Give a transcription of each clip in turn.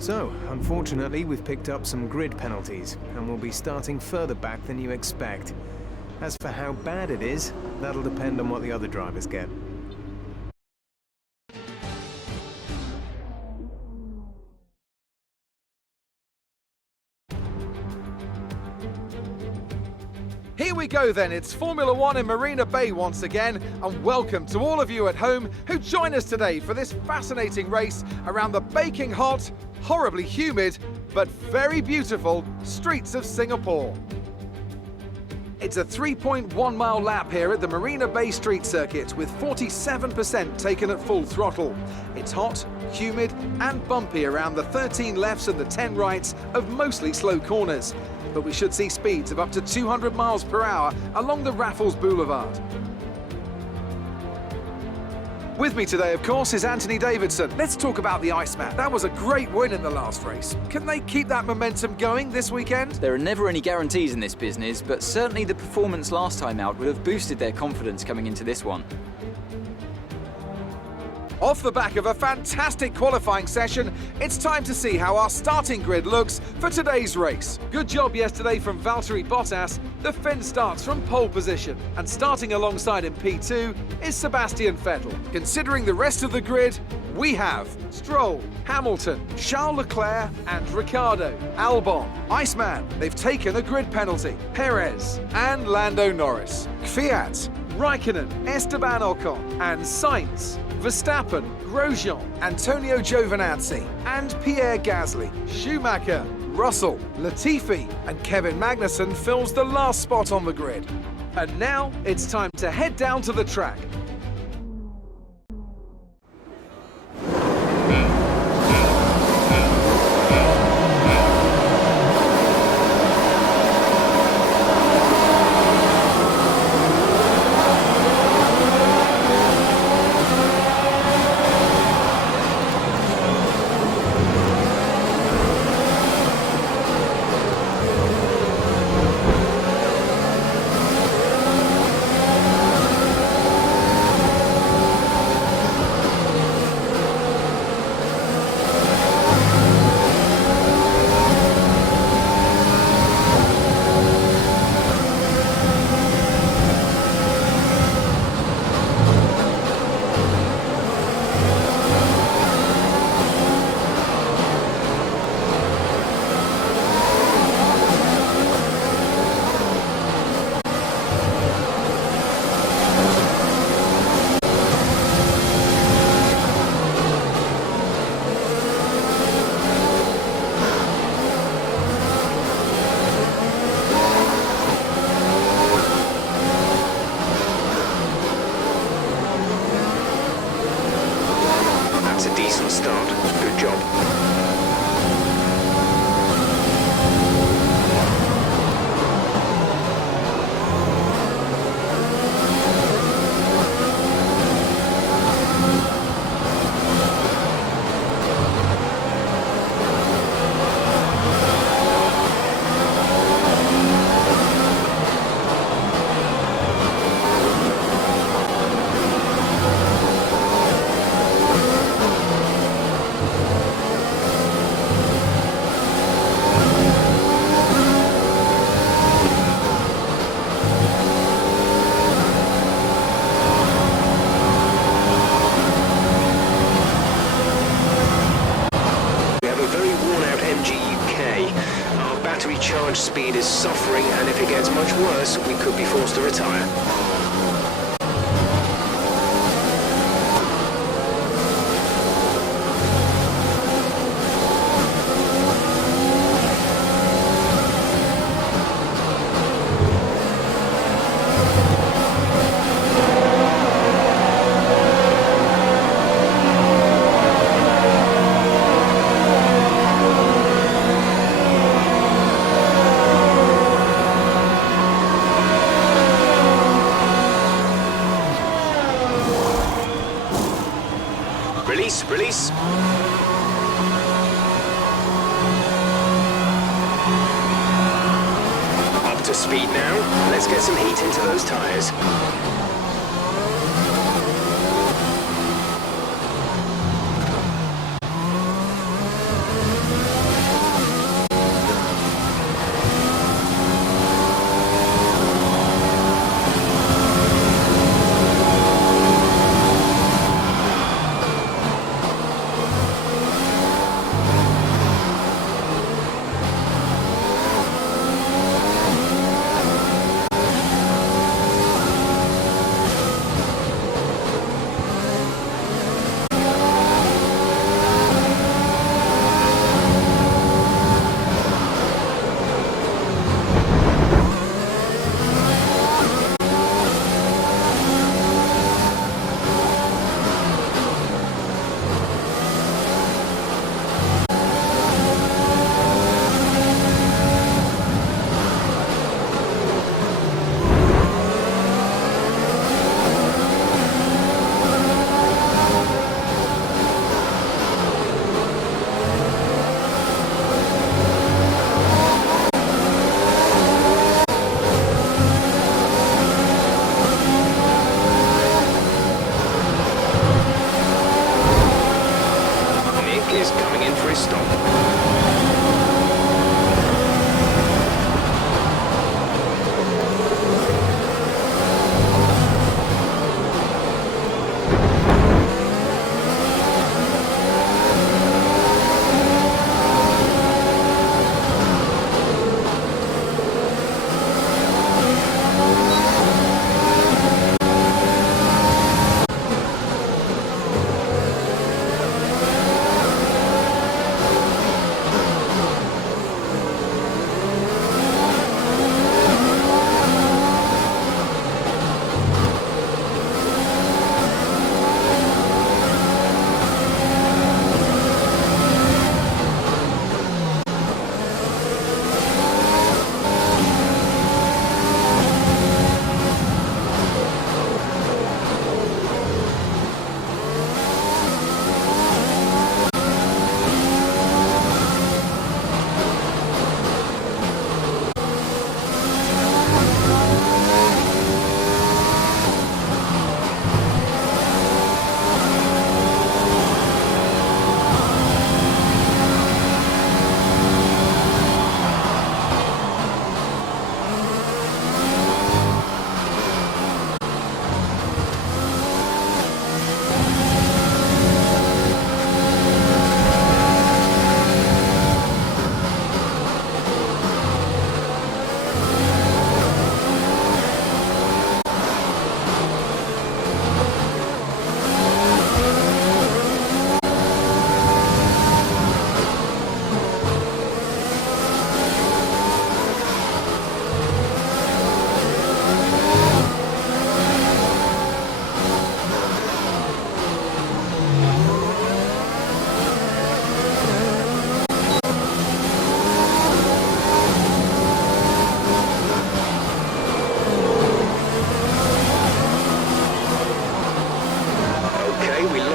So, unfortunately, we've picked up some grid penalties, and we'll be starting further back than you expect. As for how bad it is, that'll depend on what the other drivers get. Here we go then, it's Formula One in Marina Bay once again, and welcome to all of you at home who join us today for this fascinating race around the baking hot, horribly humid, but very beautiful streets of Singapore. It's a 3.1 mile lap here at the Marina Bay Street Circuit with 47% taken at full throttle. It's hot, humid and bumpy around the 13 lefts and the 10 rights of mostly slow corners. But we should see speeds of up to 200 miles per hour along the Raffles Boulevard. With me today, of course, is Anthony Davidson. Let's talk about the Iceman. That was a great win in the last race. Can they keep that momentum going this weekend? There are never any guarantees in this business, but certainly the performance last time out would have boosted their confidence coming into this one. Off the back of a fantastic qualifying session, it's time to see how our starting grid looks for today's race. Good job yesterday from Valtteri Bottas. The Finn starts from pole position, and starting alongside in P2 is Sebastian Vettel. Considering the rest of the grid, we have Stroll, Hamilton, Charles Leclerc and Ricciardo. Albon, Iceman, they've taken a grid penalty. Perez and Lando Norris. Kvyat, Raikkonen, Esteban Ocon and Sainz. Verstappen, Grosjean, Antonio Giovinazzi and Pierre Gasly. Schumacher, Russell, Latifi and Kevin Magnussen fills the last spot on the grid. And now it's time to head down to the track. Start. Good job. Charge speed is suffering, and if it gets much worse, we could be forced to retire. Release. Up to speed now. Let's get some heat into those tyres.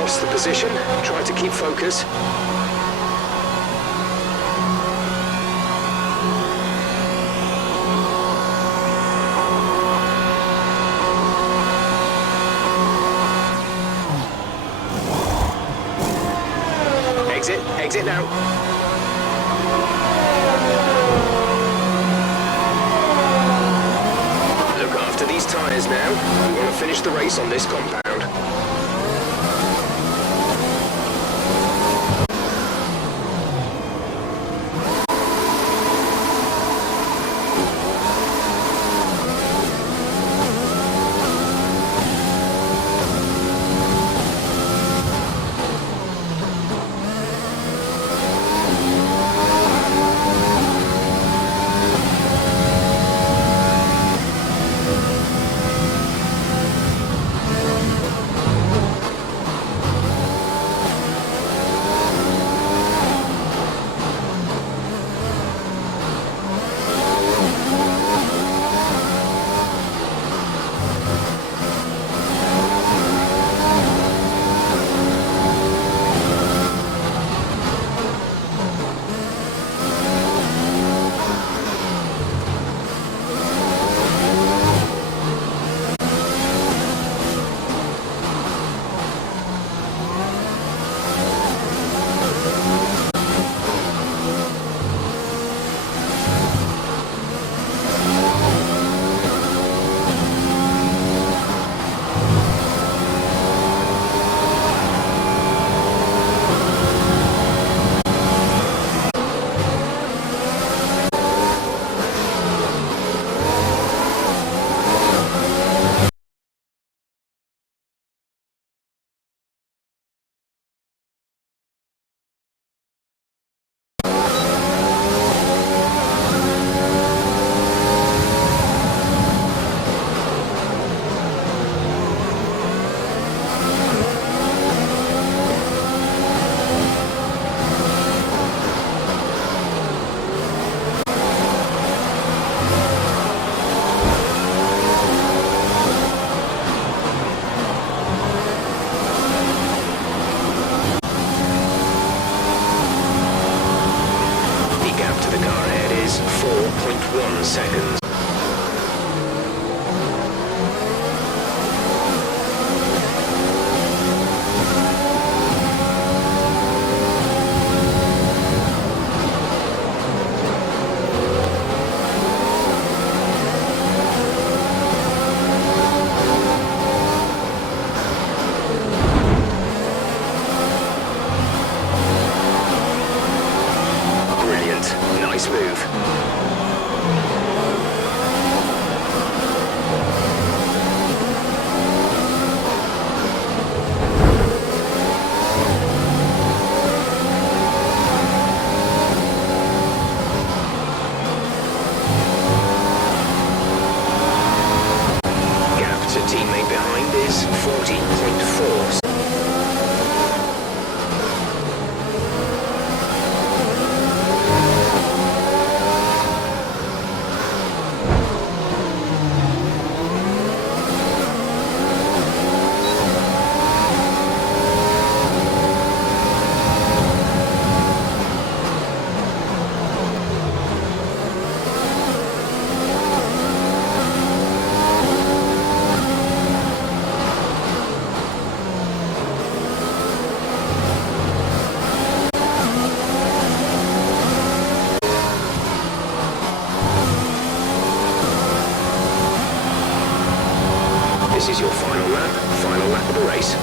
lost the position. Try to keep focus. Exit now. Look after these tyres now. We want to finish the race on this compound. Seconds. Brilliant. Nice move. Teammate behind is 40.4. This is your final lap of the race.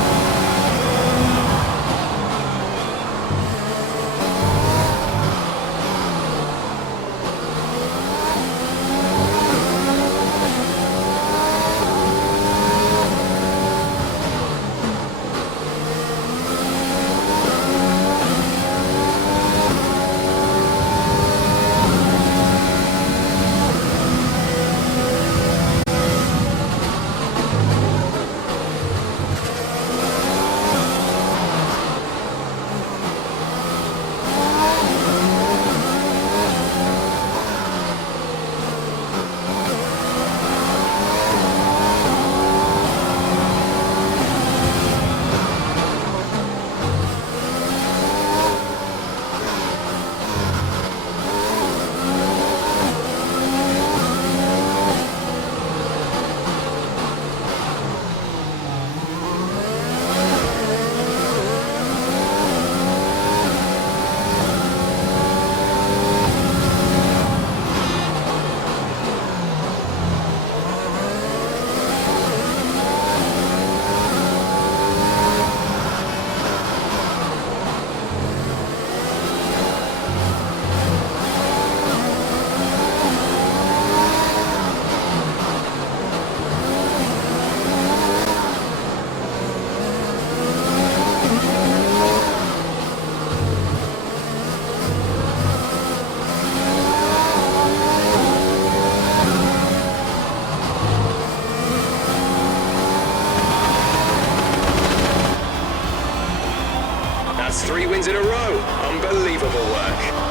wins in a row. Unbelievable work.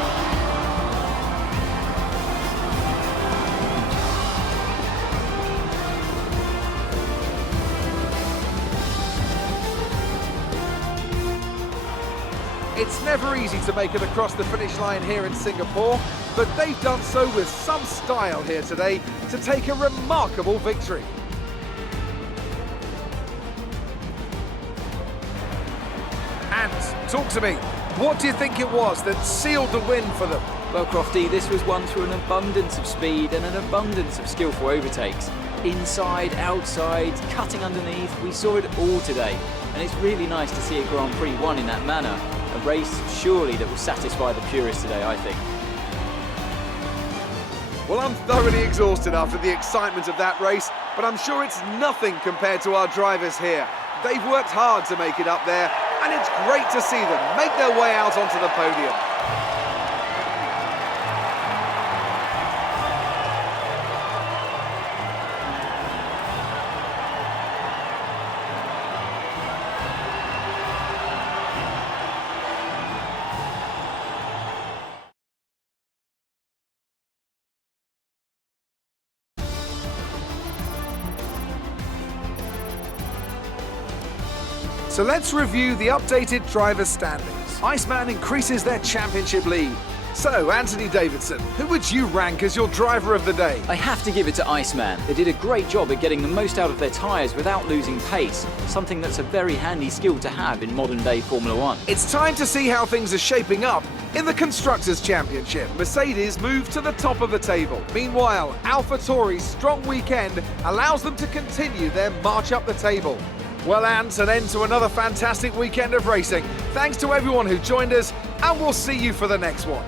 It's never easy to make it across the finish line here in Singapore, but they've done so with some style here today to take a remarkable victory. And talk to me, what do you think it was that sealed the win for them? Well, Crofty, this was won through an abundance of speed and an abundance of skillful overtakes. Inside, outside, cutting underneath, we saw it all today. And it's really nice to see a Grand Prix won in that manner. A race, surely, that will satisfy the purists today, I think. Well, I'm thoroughly exhausted after the excitement of that race, but I'm sure it's nothing compared to our drivers here. They've worked hard to make it up there, and it's great to see them make their way out onto the podium. So let's review the updated drivers' standings. Iceman increases their championship lead. So, Anthony Davidson, who would you rank as your driver of the day? I have to give it to Iceman. They did a great job at getting the most out of their tyres without losing pace, something that's a very handy skill to have in modern-day Formula One. It's time to see how things are shaping up in the Constructors' Championship. Mercedes move to the top of the table. Meanwhile, AlphaTauri's strong weekend allows them to continue their march up the table. Well, Ant, an end to another fantastic weekend of racing. Thanks to everyone who joined us, and we'll see you for the next one.